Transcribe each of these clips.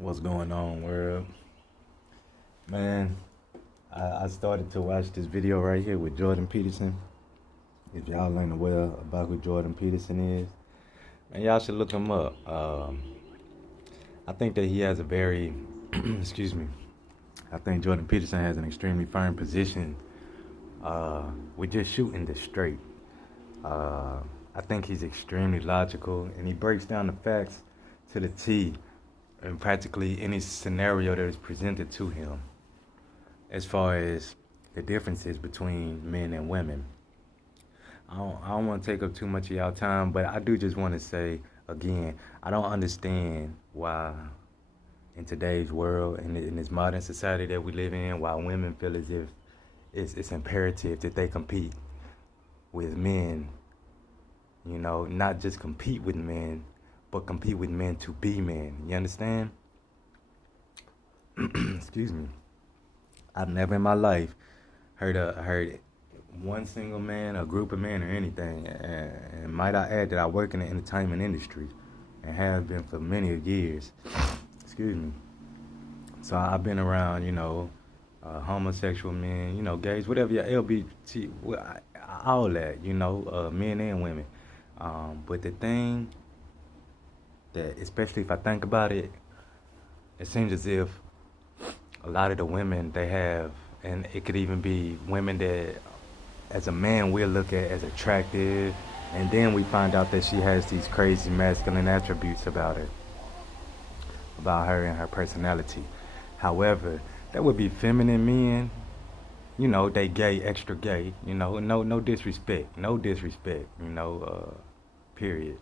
What's going on, world? Man, I started to watch this video right here with Jordan Peterson. If y'all ain't aware about who Jordan Peterson is, man, y'all should look him up. I think that he has a very, excuse me, I think Jordan Peterson has an extremely firm position with just shooting this straight. I think he's extremely logical and he breaks down the facts to the T in practically any scenario that is presented to him as far as the differences between men and women. I don't want to take up too much of y'all time, but I do just want to say again, I don't understand why in today's world and in this modern society that we live in, why women feel as if it's imperative that they compete with men, you know, not just compete with men, but compete with men to be men. You understand? Excuse me. I've never in my life heard one single man, a group of men, or anything. And might I add that I work in the entertainment industry and have been for many years. Excuse me. So I've been around, you know, homosexual men, you know, gays, whatever your LGBT, all that, you know, men and women. But the thing that, especially if I think about it, it seems as if a lot of the women they have, and it could even be women that as a man we'll look at as attractive, and then we find out that she has these crazy masculine attributes about her and her personality. However, that would be feminine men, you know, they gay, extra gay, you know, no disrespect, you know, period.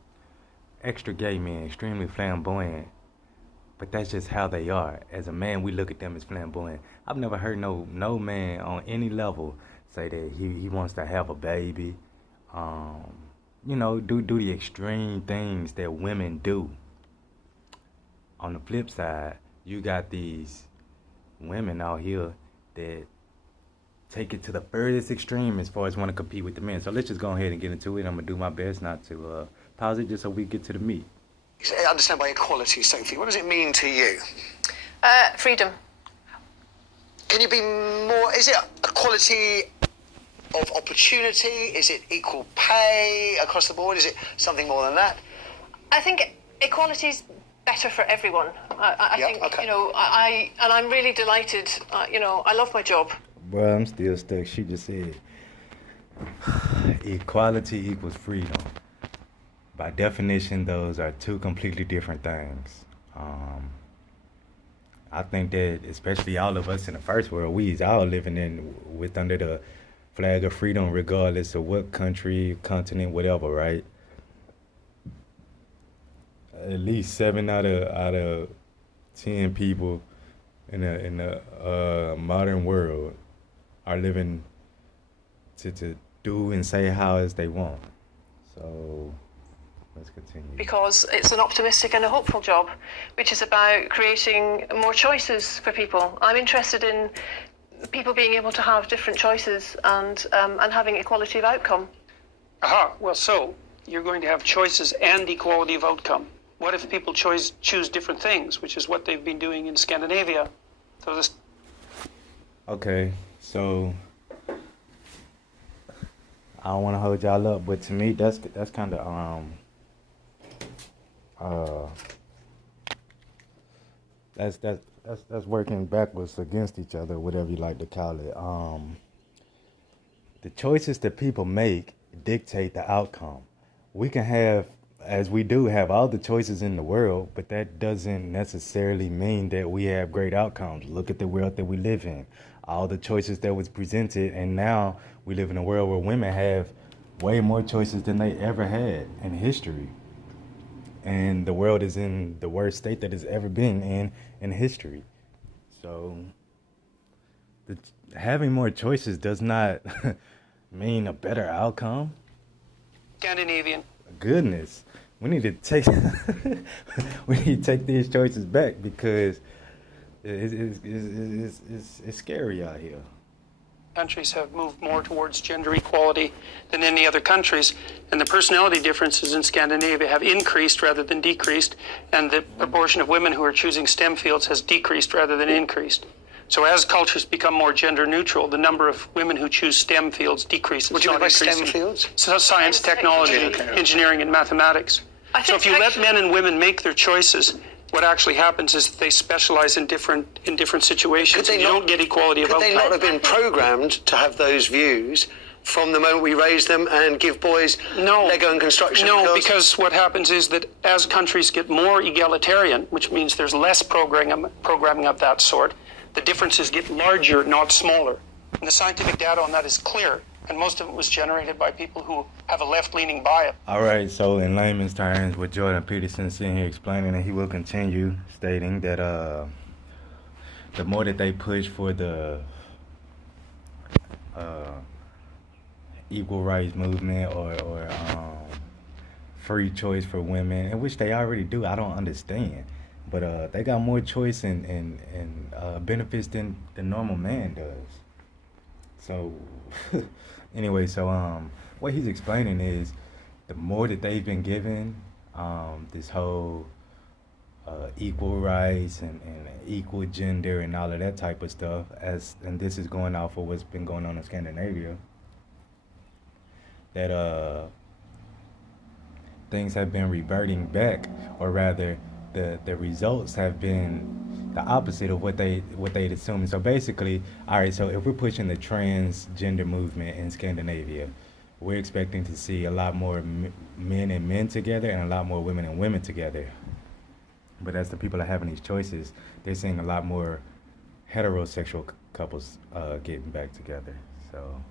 Extra gay men, extremely flamboyant, but that's just how they are. As a man, we look at them as flamboyant. I've never heard no man on any level say that he wants to have a baby, you know, do the extreme things that women do. On the flip side, you got these women out here that take it to the furthest extreme as far as want to compete with the men. So let's just go ahead and get into it. I'm going to do my best not to pause it just so we get to the meat. I understand by equality, Sophie. What does it mean to you? Freedom. Can you be more... Is it equality of opportunity? Is it equal pay across the board? Is it something more than that? I think equality's better for everyone. I Yeah, think, okay. you know, and I'm really delighted, you know, I love my job. Well, I'm still stuck. She just said equality equals freedom. By definition, those are two completely different things. I think that especially all of us in the first world, we's all living under the flag of freedom, regardless of what country, continent, whatever, right? At least 7 out of 10 people in the modern world are living to do and say how as they want. So let's continue. Because it's an optimistic and a hopeful job, which is about creating more choices for people. I'm interested in people being able to have different choices and having equality of outcome. Aha, well, so you're going to have choices and equality of outcome. What if people choose different things, which is what they've been doing in Scandinavia? So this... Okay, so I don't want to hold y'all up, but to me, that's kind of that's working backwards against each other, whatever you like to call it. The choices that people make dictate the outcome. We can have, as we do, have all the choices in the world, but that doesn't necessarily mean that we have great outcomes. Look at the world that we live in. All the choices that was presented, and now we live in a world where women have way more choices than they ever had in history. And the world is in the worst state that it's ever been in history. So having more choices does not mean a better outcome. Scandinavian. Goodness, we need to take these choices back because it's scary out here. countries have moved more towards gender equality than any other countries, and the personality differences in Scandinavia have increased rather than decreased, and the proportion of women who are choosing STEM fields has decreased rather than increased. So as cultures become more gender neutral, the number of women who choose STEM fields decreases. What do you mean by not STEM increasing. fields? So science, technology, engineering, and mathematics. So if you let men and women make their choices, what actually happens is they specialize in different situations. And you don't get equality of Could they outcome. not have been programmed to have those views from the moment we raise them and give boys Lego and construction? No, because what happens is that as countries get more egalitarian, which means there's less programming of that sort, the differences get larger, not smaller. And the scientific data on that is clear, and most of it was generated by people who have a left-leaning bias. All right, so in layman's terms, with Jordan Peterson sitting here explaining, and he will continue stating that the more that they push for the equal rights movement or free choice for women, in which they already do, I don't understand. But they got more choice and benefits than the normal man does. So anyway, so what he's explaining is the more that they've been given this whole equal rights and equal gender and all of that type of stuff, and this is going off of what's been going on in Scandinavia, that things have been reverting back, or rather the results have been the opposite of what they'd assumed. So basically, all right, so if we're pushing the transgender movement in Scandinavia, we're expecting to see a lot more men and men together and a lot more women and women together. But as the people are having these choices, they're seeing a lot more heterosexual couples getting back together. So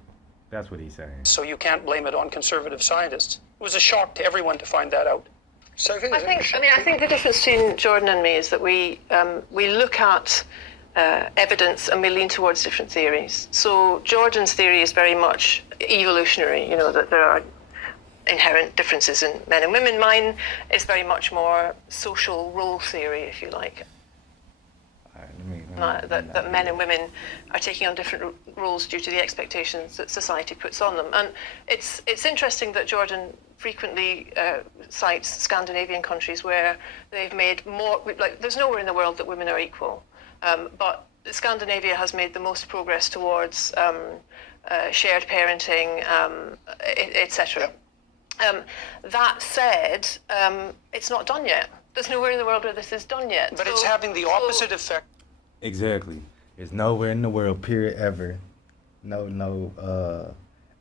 that's what he's saying. So you can't blame it on conservative scientists. It was a shock to everyone to find that out. Sophie, I think the difference between Jordan and me is that we look at evidence and we lean towards different theories. So Jordan's theory is very much evolutionary, that there are inherent differences in men and women. Mine is very much more social role theory, if you like. That men and women are taking on different roles due to the expectations that society puts on them. And it's interesting that Jordan frequently cites Scandinavian countries where they've made more, there's nowhere in the world that women are equal, but Scandinavia has made the most progress towards shared parenting, etc. That said, it's not done yet. There's nowhere in the world where this is done yet. But it's having the opposite effect. Exactly. There's nowhere in the world, period, ever. No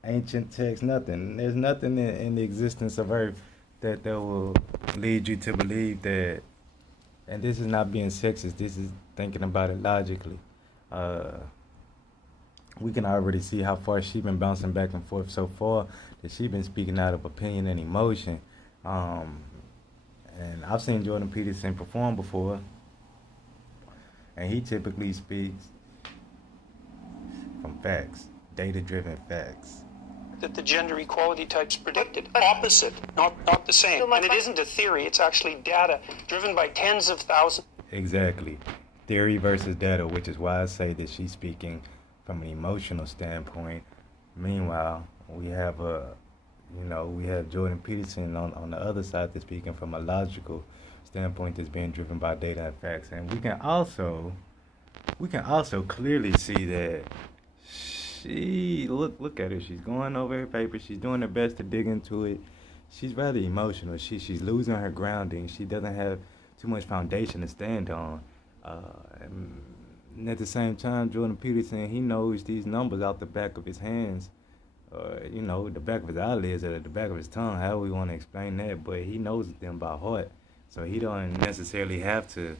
ancient text, nothing. There's nothing in the existence of Earth that will lead you to believe that, and this is not being sexist, this is thinking about it logically. We can already see how far she's been bouncing back and forth so far, that she's been speaking out of opinion and emotion. And I've seen Jordan Peterson perform before, and he typically speaks from facts, data-driven facts. That the gender equality types predicted. Opposite, not the same. And it isn't a theory, it's actually data driven by tens of thousands. Exactly. Theory versus data, which is why I say that she's speaking from an emotional standpoint. Meanwhile, we have Jordan Peterson on the other side that's speaking from a logical standpoint that's being driven by data and facts. And we can also clearly see that she look at her. She's going over her paper. She's doing her best to dig into it. She's rather emotional. She's losing her grounding. She doesn't have too much foundation to stand on. And at the same time, Jordan Peterson, he knows these numbers out the back of his hands, the back of his eyelids or the back of his tongue, however we want to explain that, but he knows them by heart. So he don't necessarily have to,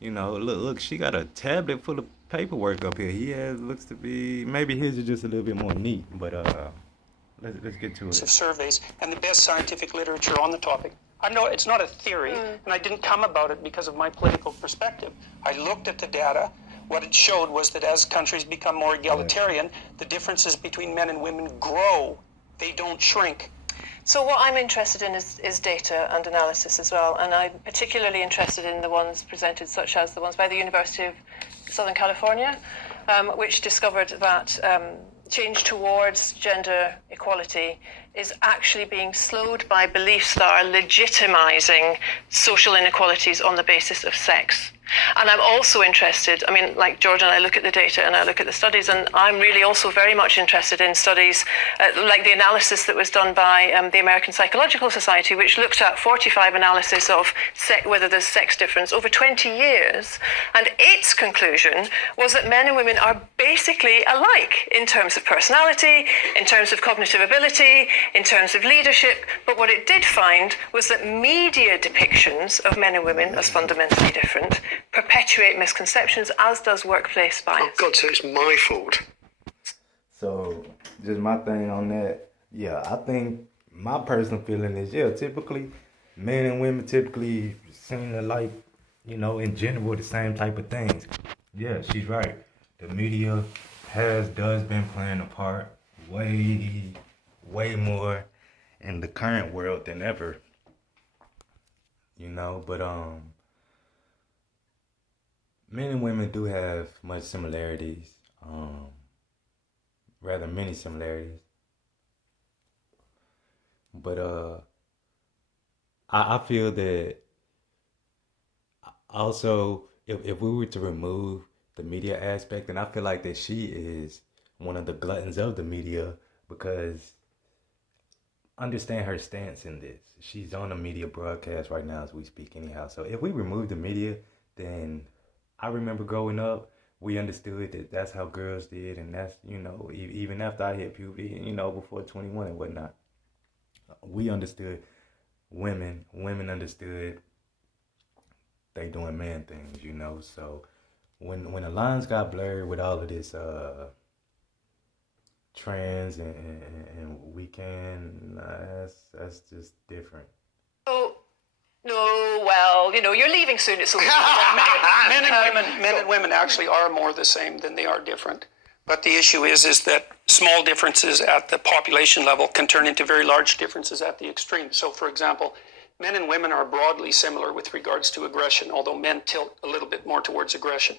look, she got a tablet full of paperwork up here. He looks to be, maybe his is just a little bit more neat, but let's get to it. Of surveys and the best scientific literature on the topic. I know it's not a theory, and I didn't come about it because of my political perspective. I looked at the data. What it showed was that as countries become more egalitarian, the differences between men and women grow. They don't shrink. So what I'm interested in is data and analysis as well, and I'm particularly interested in the ones presented, such as the ones by the University of Southern California, which discovered that change towards gender equality is actually being slowed by beliefs that are legitimizing social inequalities on the basis of sex. And I'm also interested, I mean, like Jordan, I look at the data and I look at the studies, and I'm really also very much interested in studies like the analysis that was done by the American Psychological Society, which looked at 45 analysis of whether there's sex difference over 20 years. And its conclusion was that men and women are basically alike in terms of personality, in terms of cognitive ability, in terms of leadership. But what it did find was that media depictions of men and women as fundamentally different perpetuate misconceptions, as does workplace bias. Oh God, so it's my fault. So, just my thing on that, yeah, I think my personal feeling is, yeah, typically, men and women typically seem to like, you know, in general, the same type of things. Yeah, she's right. The media does been playing a part way more in the current world than ever. You know, but men and women do have much similarities, rather many similarities. But I feel that also if we were to remove the media aspect, then I feel like that she is one of the gluttons of the media, because understand her stance in this. She's on a media broadcast right now as we speak anyhow. So if we remove the media, then I remember growing up, we understood that that's how girls did, and that's, you know, even after I hit puberty, you know, before 21 and whatnot, we understood women understood they doing man things, you know. So when the lines got blurred with all of this trans and weekend, that's just different. Oh, no, well, you know, you're leaving soon. It's Men and women actually are more the same than they are different. But the issue is that small differences at the population level can turn into very large differences at the extreme. So, for example, men and women are broadly similar with regards to aggression, although men tilt a little bit more towards aggression.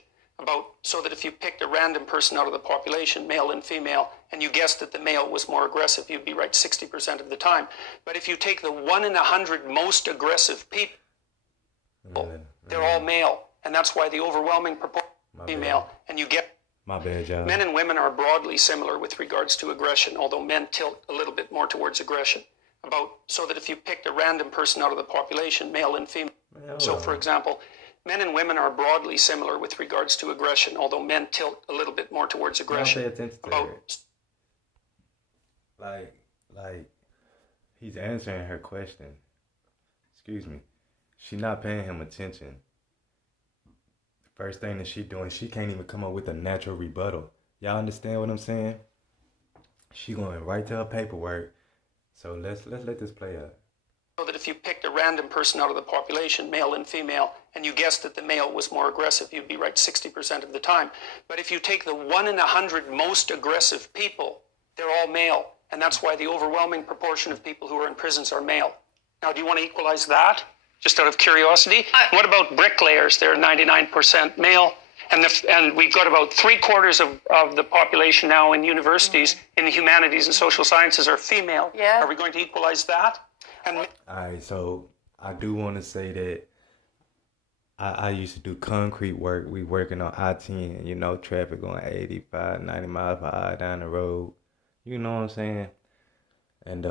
So that if you picked a random person out of the population, male and female, and you guessed that the male was more aggressive, you'd be right 60% of the time. But if you take the 1 in 100 most aggressive people, they're all male. And that's why the overwhelming proportion is female. And you get... My bad, John. Men and women are broadly similar with regards to aggression, although men tilt a little bit more towards aggression. So that if you picked a random person out of the population, male and female. So, for example, men and women are broadly similar with regards to aggression, although men tilt a little bit more towards aggression. Don't pay attention to her. Like, he's answering her question. Excuse me. She's not paying him attention. First thing that she's doing, she can't even come up with a natural rebuttal. Y'all understand what I'm saying? She going right to her paperwork. So let's let this play out. So that if you picked a random person out of the population, male and female, and you guessed that the male was more aggressive, you'd be right 60% of the time. But if you take the 1 in 100 most aggressive people, they're all male. And that's why the overwhelming proportion of people who are in prisons are male. Now, do you want to equalize that? Just out of curiosity? What about bricklayers? They're 99% male. And we've got about 3/4 of the population now in universities, in the humanities and social sciences, are female. Yeah. Are we going to equalize that? All right, so I do want to say that I used to do concrete work. We working on I-10, you know, traffic going 85, 90 miles per hour down the road. You know what I'm saying? And,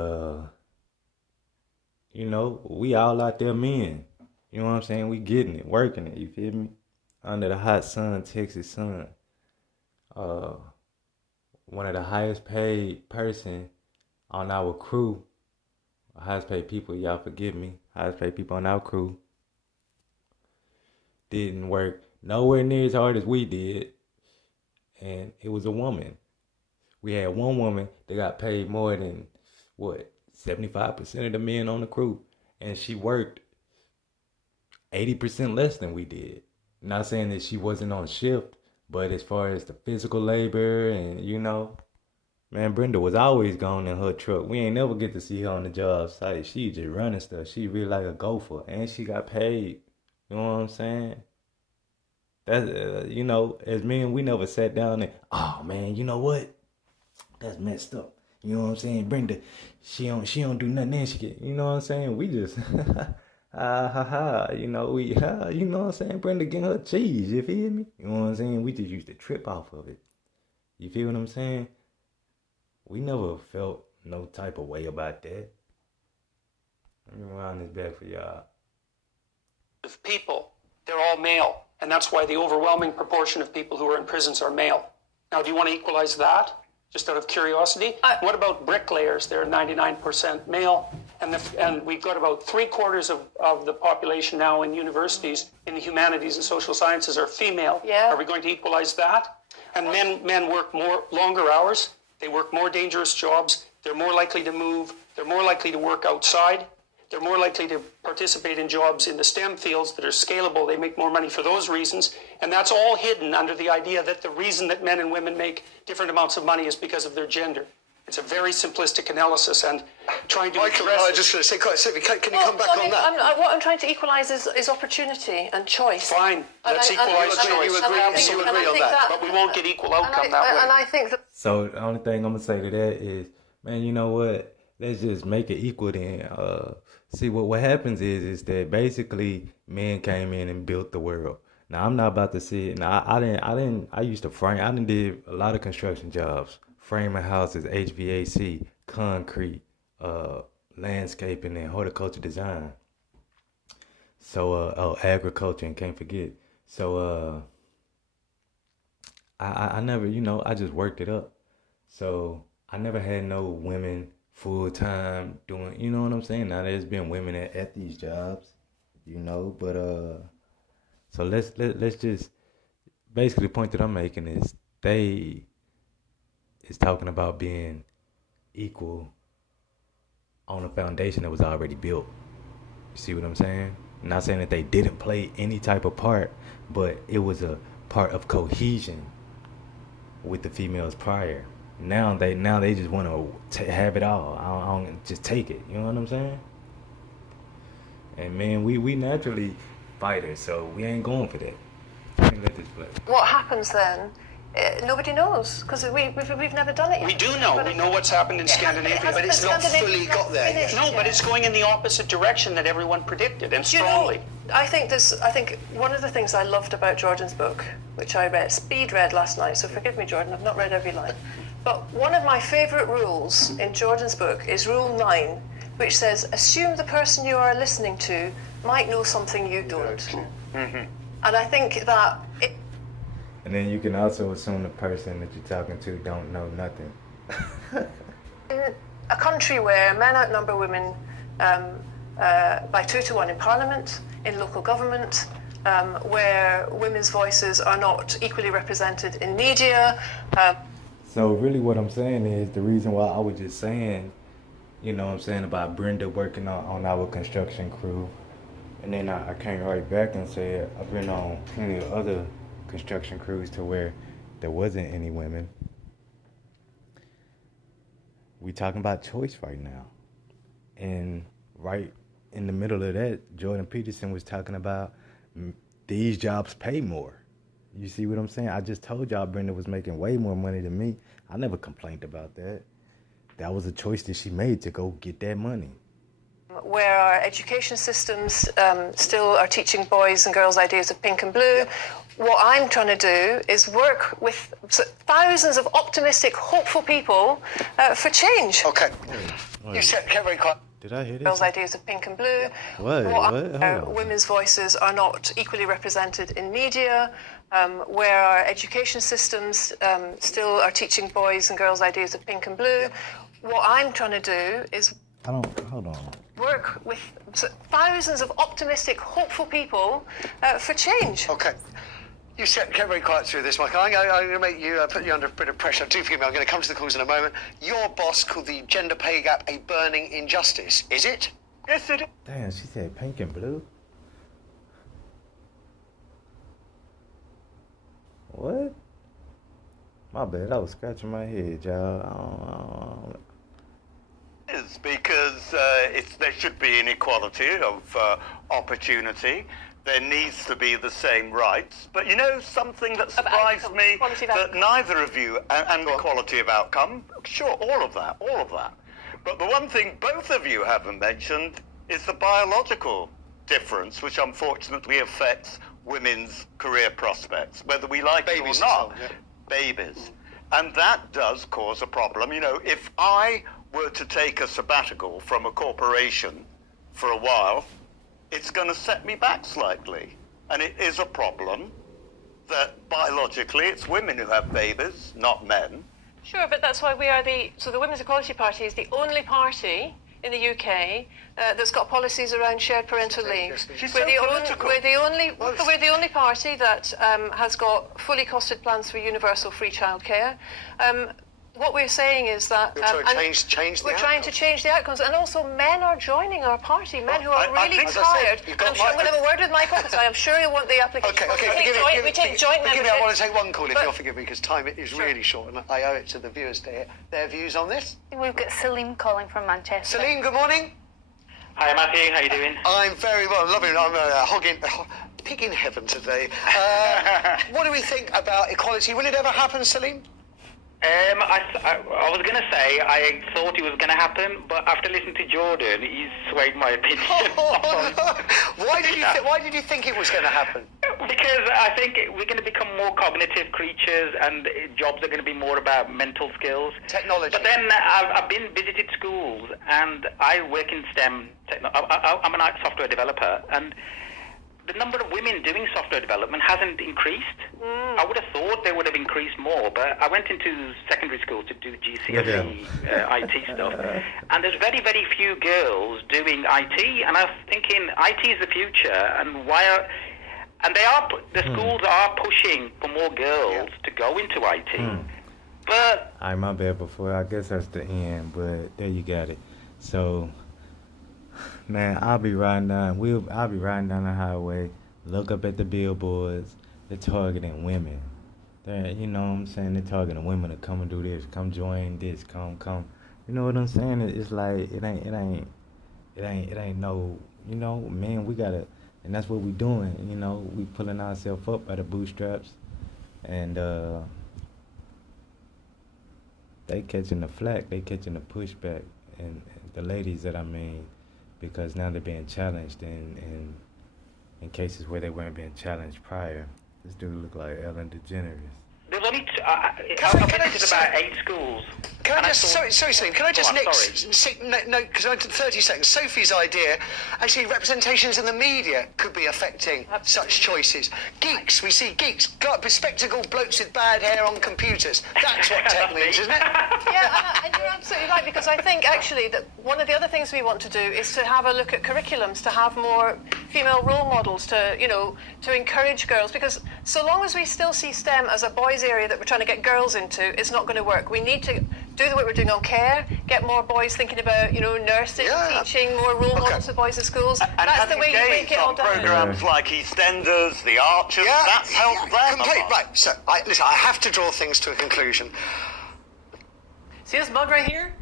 you know, we all out there men. You know what I'm saying? We getting it, working it, you feel me? Under the hot sun, Texas sun. One of the highest paid person on our crew, highest paid people, y'all forgive me, highest paid people on our crew, didn't work nowhere near as hard as we did, and it was a woman. We had one woman that got paid more than, 75% of the men on the crew, and she worked 80% less than we did. Not saying that she wasn't on shift, but as far as the physical labor and, you know, man, Brenda was always gone in her truck. We ain't never get to see her on the job site. She just running stuff. She really like a gopher, and she got paid. You know what I'm saying? That's, you know, as men, we never sat down and, oh man, you know what? That's messed up. You know what I'm saying? Brenda, she don't do nothing and she get, you know what I'm saying? We just, you know, you know what I'm saying? Brenda getting her cheese, you feel me? You know what I'm saying? We just used to trip off of it. You feel what I'm saying? We never felt no type of way about that. Let me round this back for y'all. Of people, they're all male. And that's why the overwhelming proportion of people who are in prisons are male. Now, do you want to equalize that? Just out of curiosity? What about bricklayers? They're 99% male. And we've got about 3/4 of the population now in universities, in the humanities and social sciences, are female. Yeah. Are we going to equalize that? And men work longer hours. They work more dangerous jobs. They're more likely to move. They're more likely to work outside. They're more likely to participate in jobs in the STEM fields that are scalable. They make more money for those reasons. And that's all hidden under the idea that the reason that men and women make different amounts of money is because of their gender. It's a very simplistic analysis, and trying to Michael, address I was just going to say, quite simply, can you come back on that? What I'm trying to equalise is opportunity and choice. Fine, let's equalise choice. You agree on that. But we won't get equal outcome that way. And I think that... So the only thing I'm gonna say to that is, man, you know what? Let's just make it equal then. See what happens is that basically men came in and built the world. Now I'm not about to see it. Now I used to frame. I did a lot of construction jobs, framing houses, HVAC, concrete, landscaping, and horticulture design. So agriculture, and can't forget. So I never, you know, I just worked it up. So I never had no women full time doing, you know what I'm saying? Now there's been women at these jobs, you know, but so let's just basically the point that I'm making is they is talking about being equal on a foundation that was already built. You see what I'm saying? I'm not saying that they didn't play any type of part, but it was a part of cohesion with the females prior. Now they just want to have it all. I don't just take it. You know what I'm saying? And man, we naturally fighters, so we ain't going for that. Let me let this play. What happens then? Nobody knows because we've never done it yet. We do know. We know what's happened in Scandinavia, but it's not fully got there yet. No, but it's going in the opposite direction that everyone predicted, and strongly. You know, I think one of the things I loved about Jordan's book, which I speed read last night, so forgive me, Jordan, I've not read every line. But one of my favourite rules in Jordan's book is Rule 9, which says, assume the person you are listening to might know something you don't. Mm-hmm. And I think that... And then you can also assume the person that you're talking to don't know nothing. In a country where men outnumber women by 2 to 1 in Parliament, in local government, where women's voices are not equally represented in media... So really what I'm saying is the reason why I was just saying, you know what I'm saying, about Brenda working on our construction crew. And then I came right back and said I've been on plenty of other construction crews to where there wasn't any women. We talking about choice right now. And right in the middle of that, Jordan Peterson was talking about these jobs pay more. You see what I'm saying? I just told y'all Brenda was making way more money than me. I never complained about that. That was a choice that she made to go get that money. Where our education systems still are teaching boys and girls ideas of pink and blue. What I'm trying to do is work with thousands of optimistic, hopeful people for change. Okay. You said very quiet. Did I hear this? Girls' ideas of pink and blue. What? Women's voices are not equally represented in media, where our education systems still are teaching boys and girls ideas of pink and blue. What I'm trying to do is hold on. Work with thousands of optimistic, hopeful people for change. Okay. You kept very quiet through this, Michael. I'm going to make you put you under a bit of pressure. Do forgive me. I'm going to come to the calls in a moment. Your boss called the gender pay gap a burning injustice. Is it? Yes, it is. Damn, she said pink and blue. What? My bad. I was scratching my head, y'all. Is because there should be inequality of opportunity, there needs to be the same rights. But you know something that surprised outcome, me? quality of That outcome. neither of you, and quality of outcome, sure, all of that. But the one thing both of you haven't mentioned is the biological difference, which unfortunately affects women's career prospects, whether we like Babies it or and so not. on, yeah. Babies. And that does cause a problem. You know, if I were to take a sabbatical from a corporation for a while, it's going to set me back slightly. And it is a problem that biologically it's women who have babies, not men. Sure, but that's why we are the Women's Equality Party is the only party in the UK that's got policies around shared parental leave. She's We're so the political. we're the only party that has got fully costed plans for universal free childcare. What we're saying is that You're trying to change the we're trying to outcomes. change the outcomes, and also men are joining our party. Men who are I really think, as I said, tired. you've And I'm got sure I'm my- going to have a word with Michael because I am sure he'll want the application. Okay, we take joint forgive me, I membership. want to take one call if But- you'll forgive me, because time is Sure. really short, and I owe it to the viewers to hear their views on this. We've got Salim calling from Manchester. Celine, good morning. Hi Matthew, how you doing? I'm very well, loving it. I'm pig in heaven today. What do we think about equality? Will it ever happen, Celine? I was going to say I thought it was going to happen, but after listening to Jordan, he's swayed my opinion. Why did you think it was going to happen? Because I think we're going to become more cognitive creatures, and jobs are going to be more about mental skills. Technology. But then I've been visited schools, and I work in STEM. I'm a software developer, and the number of women doing software development hasn't increased. I would have thought they would have increased more, but I went into secondary school to do GCSE IT stuff, and there's very, very few girls doing IT, and I was thinking IT is the future, and the schools are pushing for more girls to go into IT. But Alright, my bad before. I guess that's the end, but there you got it. So, man, I'll be riding down the highway, look up at the billboards. They're targeting women. You know what I'm saying? They're targeting women to come and do this, come join this, come. You know what I'm saying? It's like it ain't no. You know, man, we gotta, and that's what we doing. You know, we pulling ourselves up by the bootstraps, and they catching the flack, they catching the pushback, and the ladies that I mean, because now they're being challenged in cases where they weren't being challenged prior. This dude look like Ellen DeGeneres. there's only Can I I've visited just- about 8 schools. Can and I just, thought- sorry, Celine, can I just Go on, nick, sorry. no, because I went to 30 seconds. Sophie's idea, actually, representations in the media could be affecting such choices. Geeks, we see geeks, bespectacled blokes with bad hair on computers. That's what tech means, isn't it? Yeah, and you're absolutely right, because I think actually that one of the other things we want to do is to have a look at curriculums, to have more female role models, to encourage girls, because so long as we still see STEM as a boys' area that we're trying to get girls into, it's not going to work. We need to do the work we're doing on care, get more boys thinking about, nursing, Yeah. teaching, more role models for boys in schools. And That's the way you break engaged it all on down. programs like EastEnders, The Archers, that's helped them a complete. lot. Right, so, listen, I have to draw things to a conclusion. See this mug right here?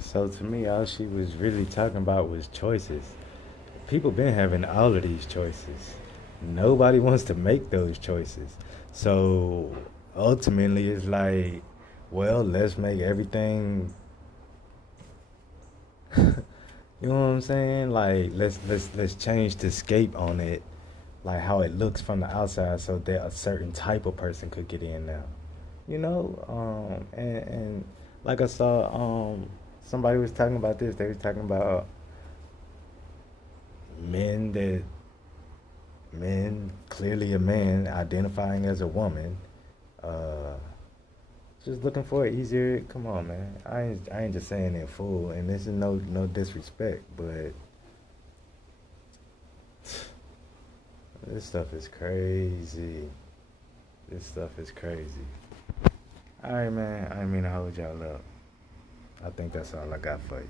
So to me, all she was really talking about was choices. People been having all of these choices. Nobody wants to make those choices. So ultimately, it's like, well, let's make everything. You know what I'm saying? Like, let's change the scape on it, like how it looks from the outside, so that a certain type of person could get in now. You know, and like I saw, somebody was talking about this. They was talking about men clearly a man identifying as a woman, just looking for an easier. Come on, man. I ain't just saying it full, and this is no disrespect, but this stuff is crazy. All right, man. I didn't mean to hold y'all up. I think that's all I got for you.